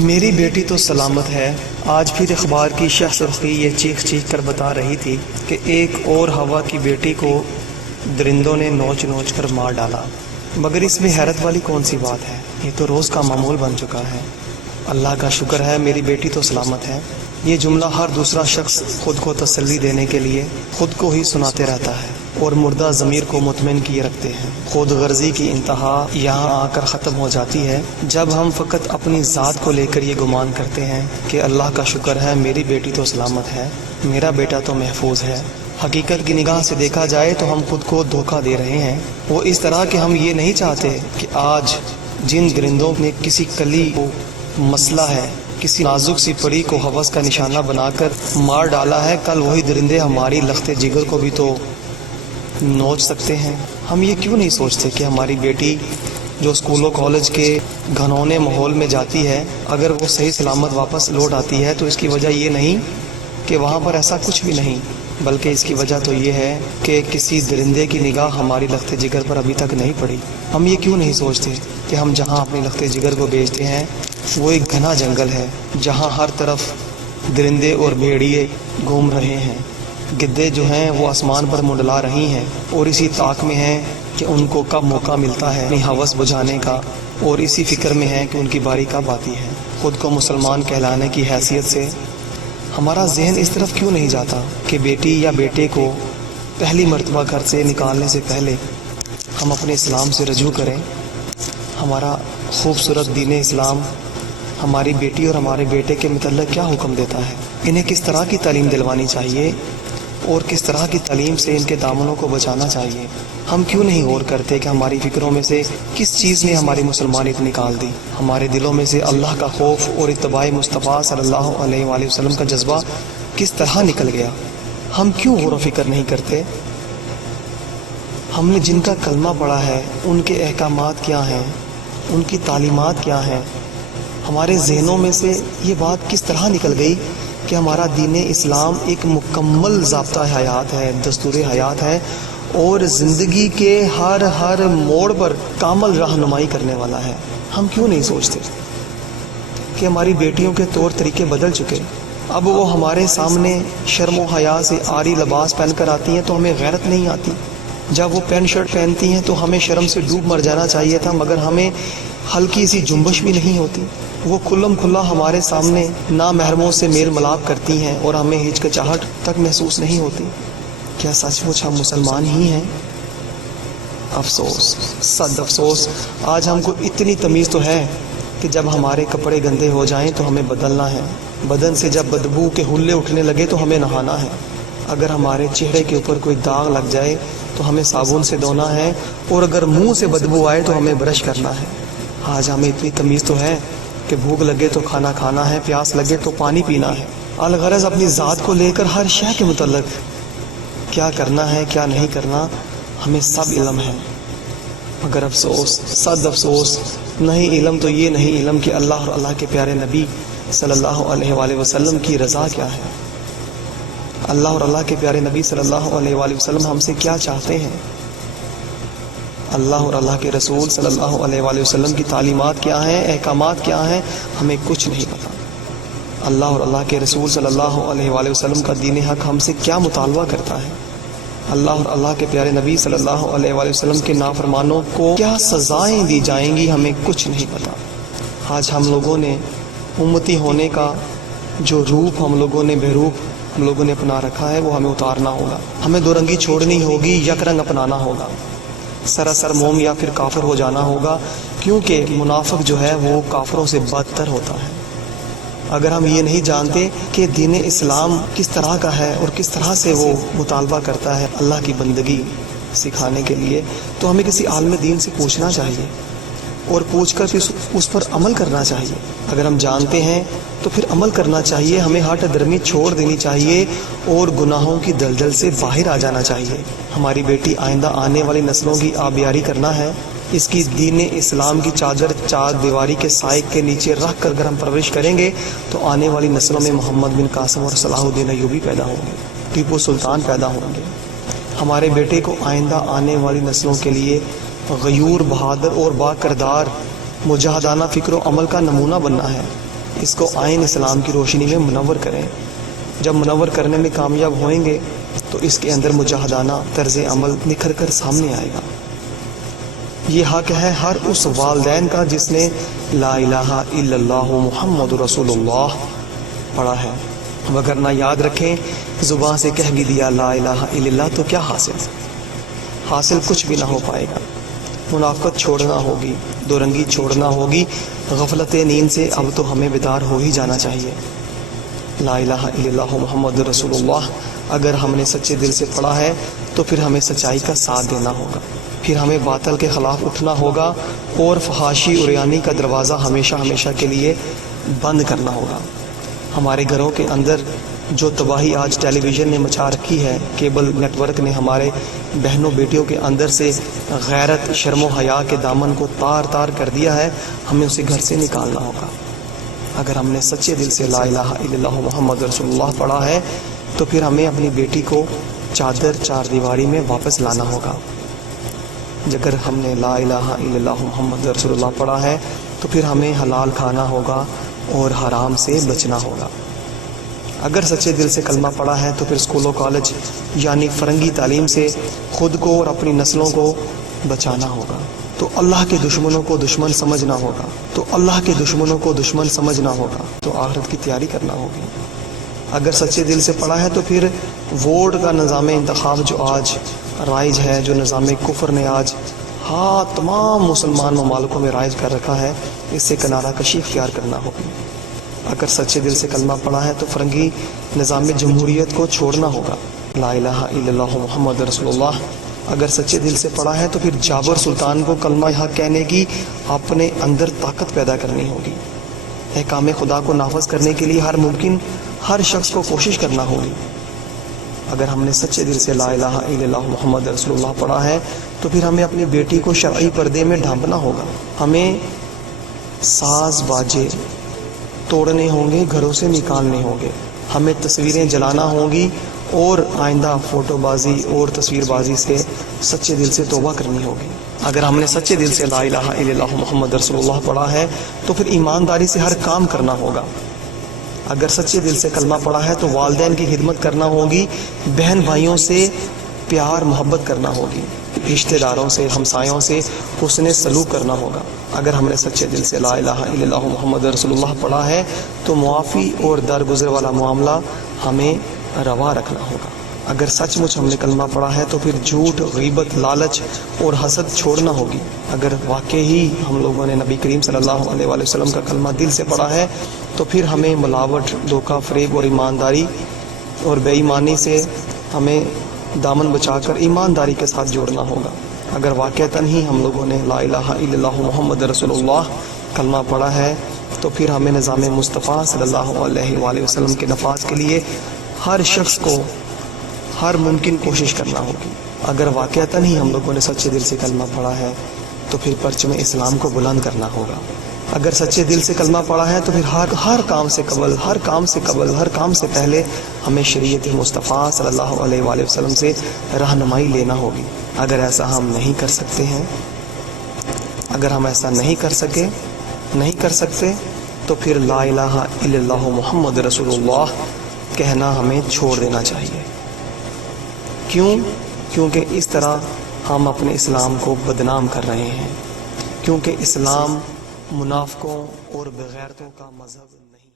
میری بیٹی تو سلامت ہے۔ آج پھر اخبار کی شہ سرخی یہ چیخ چیخ کر بتا رہی تھی کہ ایک اور ہوا کی بیٹی کو درندوں نے نوچ نوچ کر مار ڈالا۔ مگر اس میں حیرت والی کون سی بات ہے؟ یہ تو روز کا معمول بن چکا ہے۔ اللہ کا شکر ہے میری بیٹی تو سلامت ہے۔ یہ جملہ ہر دوسرا شخص خود کو تسلی دینے کے لیے خود کو ہی سناتے رہتا ہے اور مردہ ضمیر کو مطمئن کیے رکھتے ہیں۔ خود غرضی کی انتہا یہاں آ کر ختم ہو جاتی ہے جب ہم فقط اپنی ذات کو لے کر یہ گمان کرتے ہیں کہ اللہ کا شکر ہے میری بیٹی تو سلامت ہے، میرا بیٹا تو محفوظ ہے۔ حقیقت کی نگاہ سے دیکھا جائے تو ہم خود کو دھوکہ دے رہے ہیں، وہ اس طرح کہ ہم یہ نہیں چاہتے کہ آج جن درندوں نے کسی کلی کو مسئلہ ہے، کسی نازک سی پری کو ہوس کا نشانہ بنا کر مار ڈالا ہے، کل وہی درندے ہماری لخت جگر کو بھی تو نوچ سکتے ہیں۔ ہم یہ کیوں نہیں سوچتے کہ ہماری بیٹی جو اسکول و کالج کے گھنونے ماحول میں جاتی ہے، اگر وہ صحیح سلامت واپس لوٹ آتی ہے تو اس کی وجہ یہ نہیں کہ وہاں پر ایسا کچھ بھی نہیں، بلکہ اس کی وجہ تو یہ ہے کہ کسی درندے کی نگاہ ہماری لخت جگر پر ابھی تک نہیں پڑی۔ ہم یہ کیوں نہیں سوچتے کہ ہم جہاں اپنی لخت جگر کو بیچتے ہیں وہ ایک گھنا جنگل ہے جہاں ہر طرف درندے اور بھیڑیے گھوم رہے ہیں، گدے جو ہیں وہ آسمان پر منڈلا رہی ہیں اور اسی طاق میں ہیں کہ ان کو کب موقع ملتا ہے اپنی ہوس بجھانے کا، اور اسی فکر میں ہے کہ ان کی باری کب آتی ہے۔ خود کو مسلمان کہلانے کی حیثیت سے ہمارا ذہن اس طرف کیوں نہیں جاتا کہ بیٹی یا بیٹے کو پہلی مرتبہ گھر سے نکالنے سے پہلے ہم اپنے اسلام سے رجوع کریں۔ ہمارا خوبصورت دین اسلام ہماری بیٹی اور ہمارے بیٹے کے متعلق کیا حکم دیتا ہے، انہیں کس طرح کی تعلیم دلوانی چاہیے اور کس طرح کی تعلیم سے ان کے دامنوں کو بچانا چاہیے۔ ہم کیوں نہیں غور کرتے کہ ہماری فکروں میں سے کس چیز نے ہماری مسلمانیت نکال دی؟ ہمارے دلوں میں سے اللہ کا خوف اور اتباع مصطفیٰ صلی اللہ علیہ وآلہ وسلم کا جذبہ کس طرح نکل گیا؟ ہم کیوں غور و فکر نہیں کرتے؟ ہم نے جن کا کلمہ پڑھا ہے ان کے احکامات کیا ہیں، ان کی تعلیمات کیا ہیں؟ ہمارے ذہنوں میں سے یہ بات کس طرح نکل گئی کہ ہمارا دین اسلام ایک مکمل ضابطہ حیات ہے، دستور حیات ہے اور زندگی کے ہر موڑ پر کامل رہنمائی کرنے والا ہے۔ ہم کیوں نہیں سوچتے کہ ہماری بیٹیوں کے طور طریقے بدل چکے؟ اب وہ ہمارے سامنے شرم و حیا سے عاری لباس پہن کر آتی ہیں تو ہمیں غیرت نہیں آتی، جب وہ پینٹ شرٹ پہنتی ہیں تو ہمیں شرم سے ڈوب مر جانا چاہیے تھا، مگر ہمیں ہلکی سی جنبش بھی نہیں ہوتی۔ وہ کھلم کھلا ہمارے سامنے نامحرموں سے میل ملاپ کرتی ہیں اور ہمیں ہچکچاہٹ تک محسوس نہیں ہوتی۔ کیا سچ مچ ہم مسلمان ہی ہیں؟ افسوس، صد افسوس، آج ہم کو اتنی تمیز تو ہے کہ جب ہمارے کپڑے گندے ہو جائیں تو ہمیں بدلنا ہے، بدن سے جب بدبو کے حلے اٹھنے لگے تو ہمیں نہانا ہے، اگر ہمارے چہرے کے اوپر کوئی داغ لگ جائے تو ہمیں صابن سے دھونا ہے، اور اگر منہ سے بدبو آئے تو ہمیں برش کرنا ہے۔ آج ہمیں اتنی تمیز تو ہے کہ بھوک لگے تو کھانا کھانا ہے، پیاس لگے تو پانی پینا ہے۔ الغرض اپنی ذات کو لے کر ہر شے کے متعلق کیا کرنا ہے کیا نہیں کرنا ہمیں سب علم ہے، مگر افسوس، صد افسوس، نہیں علم تو یہ نہیں علم کہ اللہ اور اللہ کے پیارے نبی صلی اللہ علیہ وآلہ وسلم کی رضا کیا ہے، اللہ اور اللہ کے پیارے نبی صلی اللہ علیہ وآلہ وسلم ہم سے کیا چاہتے ہیں، اللہ اور اللہ کے رسول صلی اللہ علیہ وآلہ وسلم کی تعلیمات کیا ہیں، احکامات کیا ہیں، ہمیں کچھ نہیں پتا۔ اللہ اور اللہ کے رسول صلی اللہ علیہ وآلہ وسلم کا دین حق ہم سے کیا مطالبہ کرتا ہے، اللہ اور اللہ کے پیارے نبی صلی اللہ علیہ وآلہ وسلم کے نافرمانوں کو کیا سزائیں دی جائیں گی، ہمیں کچھ نہیں پتا۔ آج ہم لوگوں نے امتی ہونے کا جو روپ ہم لوگوں نے ہم لوگوں نے اپنا رکھا ہے وہ ہمیں اتارنا ہوگا، ہمیں دو رنگی چھوڑنی ہوگی، یک رنگ اپنانا ہوگا، سراسر موم یا پھر کافر ہو جانا ہوگا، کیونکہ منافق جو ہے وہ کافروں سے بدتر ہوتا ہے۔ اگر ہم یہ نہیں جانتے کہ دین اسلام کس طرح کا ہے اور کس طرح سے وہ مطالبہ کرتا ہے اللہ کی بندگی سکھانے کے لیے، تو ہمیں کسی عالم دین سے پوچھنا چاہیے اور پوچھ کر پھر اس پر عمل کرنا چاہیے۔ اگر ہم جانتے ہیں تو پھر عمل کرنا چاہیے، ہمیں ہٹ درمی چھوڑ دینی چاہیے اور گناہوں کی دلدل سے باہر آ جانا چاہیے۔ ہماری بیٹی آئندہ آنے والی نسلوں کی آبیاری کرنا ہے، اس کی دین اسلام کی چادر چار دیواری کے سائے کے نیچے رکھ کر اگر ہم پرورش کریں گے تو آنے والی نسلوں میں محمد بن قاسم اور صلاح الدین ایوبی پیدا ہوں گے، ٹیپو سلطان پیدا ہوں گے۔ ہمارے بیٹے کو آئندہ آنے والی نسلوں کے لیے غیور، بہادر اور با کردار مجاہدانہ فکر و عمل کا نمونہ بننا ہے۔ اس کو آئین اسلام کی روشنی میں منور کریں۔ جب منور کرنے میں کامیاب ہوئیں گے تو اس کے اندر مجاہدانہ طرز عمل نکھر کر سامنے آئے گا۔ یہ حق ہے ہر اس والدین کا جس نے لا الہ الا اللہ محمد رسول اللہ پڑھا ہے، وگرنہ یاد رکھیں زبان سے کہہ بھی دیا لا الہ الا اللہ تو کیا حاصل کچھ بھی نہ ہو پائے گا۔ منافقت چھوڑنا ہوگی، دو رنگی چھوڑنا ہوگی، غفلت نیند سے اب تو ہمیں بیدار ہو ہی جانا چاہیے۔ لا الہ الا اللہ محمد رسول اللہ اگر ہم نے سچے دل سے پڑھا ہے تو پھر ہمیں سچائی کا ساتھ دینا ہوگا، پھر ہمیں باطل کے خلاف اٹھنا ہوگا اور فحاشی اور یعنی کا دروازہ ہمیشہ کے لیے بند کرنا ہوگا۔ ہمارے گھروں کے اندر جو تباہی آج ٹیلی ویژن نے مچا رکھی ہے، کیبل نیٹ ورک نے ہمارے بہنوں بیٹیوں کے اندر سے غیرت شرم و حیا کے دامن کو تار کر دیا ہے، ہمیں اسے گھر سے نکالنا ہوگا۔ اگر ہم نے سچے دل سے لا الہ الا اللہ محمد رسول اللہ پڑھا ہے تو پھر ہمیں اپنی بیٹی کو چار دیواری میں واپس لانا ہوگا۔ اگر ہم نے لا الہ الا اللہ محمد رسول اللہ پڑھا ہے تو پھر ہمیں حلال کھانا ہوگا اور حرام سے بچنا ہوگا۔ اگر سچے دل سے کلمہ پڑھا ہے تو پھر اسکول و کالج یعنی فرنگی تعلیم سے خود کو اور اپنی نسلوں کو بچانا ہوگا، تو اللہ کے دشمنوں کو دشمن سمجھنا ہوگا، تو آخرت کی تیاری کرنا ہوگی۔ اگر سچے دل سے پڑھا ہے تو پھر ووٹ کا نظام انتخاب جو آج رائج ہے، جو نظام کفر نے آج تمام مسلمان ممالکوں میں رائج کر رکھا ہے، اس سے کنارہ کشی اختیار کرنا ہوگی۔ اگر سچے دل سے کلمہ پڑھا ہے تو فرنگی نظام جمہوریت کو چھوڑنا ہوگا۔ لا الہ الا اللہ محمد رسول اللہ اگر سچے دل سے پڑھا ہے تو پھر جابر سلطان کو کلمہ حق کہنے کی اپنے اندر طاقت پیدا کرنی ہوگی۔ احکام خدا کو نافذ کرنے کے لیے ہر شخص کو کوشش کرنا ہوگی۔ اگر ہم نے سچے دل سے لا الہ الا اللہ محمد رسول اللہ پڑھا ہے تو پھر ہمیں اپنی بیٹی کو شرعی پردے میں ڈھانپنا ہوگا۔ ہمیں ساز باجے توڑنے ہوں گے، گھروں سے نکالنے ہوں گے، ہمیں تصویریں جلانا ہوں گی اور آئندہ فوٹو بازی اور تصویر بازی سے سچے دل سے توبہ کرنی ہوگی۔ اگر ہم نے سچے دل سے لا الہ الا اللہ محمد رسول اللہ پڑھا ہے تو پھر ایمانداری سے ہر کام کرنا ہوگا۔ اگر سچے دل سے کلمہ پڑھا ہے تو والدین کی خدمت کرنا ہوگی، بہن بھائیوں سے پیار محبت کرنا ہوگی، رشتہ داروں سے ہمسایوں سے حسن سلوک کرنا ہوگا۔ اگر ہم نے سچے دل سے لا الہ الا اللہ محمد رسول اللہ پڑھا ہے تو معافی اور درگزر والا معاملہ ہمیں روا رکھنا ہوگا۔ اگر سچ مچ ہم نے کلمہ پڑھا ہے تو پھر جھوٹ، غیبت، لالچ اور حسد چھوڑنا ہوگی۔ اگر واقعی ہی ہم لوگوں نے نبی کریم صلی اللہ علیہ وآلہ وسلم کا کلمہ دل سے پڑھا ہے تو پھر ہمیں ملاوٹ، دھوکہ فریب اور ایمانداری اور بے ایمانی سے ہمیں دامن بچا کر ایمانداری کے ساتھ جوڑنا ہوگا۔ اگر واقعتاً ہی ہم لوگوں نے لا الہ الا اللہ محمد رسول اللہ کلمہ پڑھا ہے تو پھر ہمیں نظام مصطفیٰ صلی اللہ علیہ وآلہ وسلم کے نفاذ کے لیے ہر شخص کو ہر ممکن کوشش کرنا ہوگی۔ اگر واقعتاً ہی ہم لوگوں نے سچے دل سے کلمہ پڑھا ہے تو پھر پرچم اسلام کو بلند کرنا ہوگا۔ اگر سچے دل سے کلمہ پڑھا ہے تو پھر ہر کام سے پہلے ہمیں شریعت مصطفیٰ صلی اللہ علیہ وآلہ وسلم سے رہنمائی لینا ہوگی۔ اگر ایسا ہم نہیں کر سکتے ہیں، اگر ہم ایسا نہیں کر سکتے تو پھر لا الہ الا اللہ محمد رسول اللہ کہنا ہمیں چھوڑ دینا چاہیے۔ کیونکہ اس طرح ہم اپنے اسلام کو بدنام کر رہے ہیں، کیونکہ اسلام منافقوں اور بغیرتوں کا مذہب نہیں۔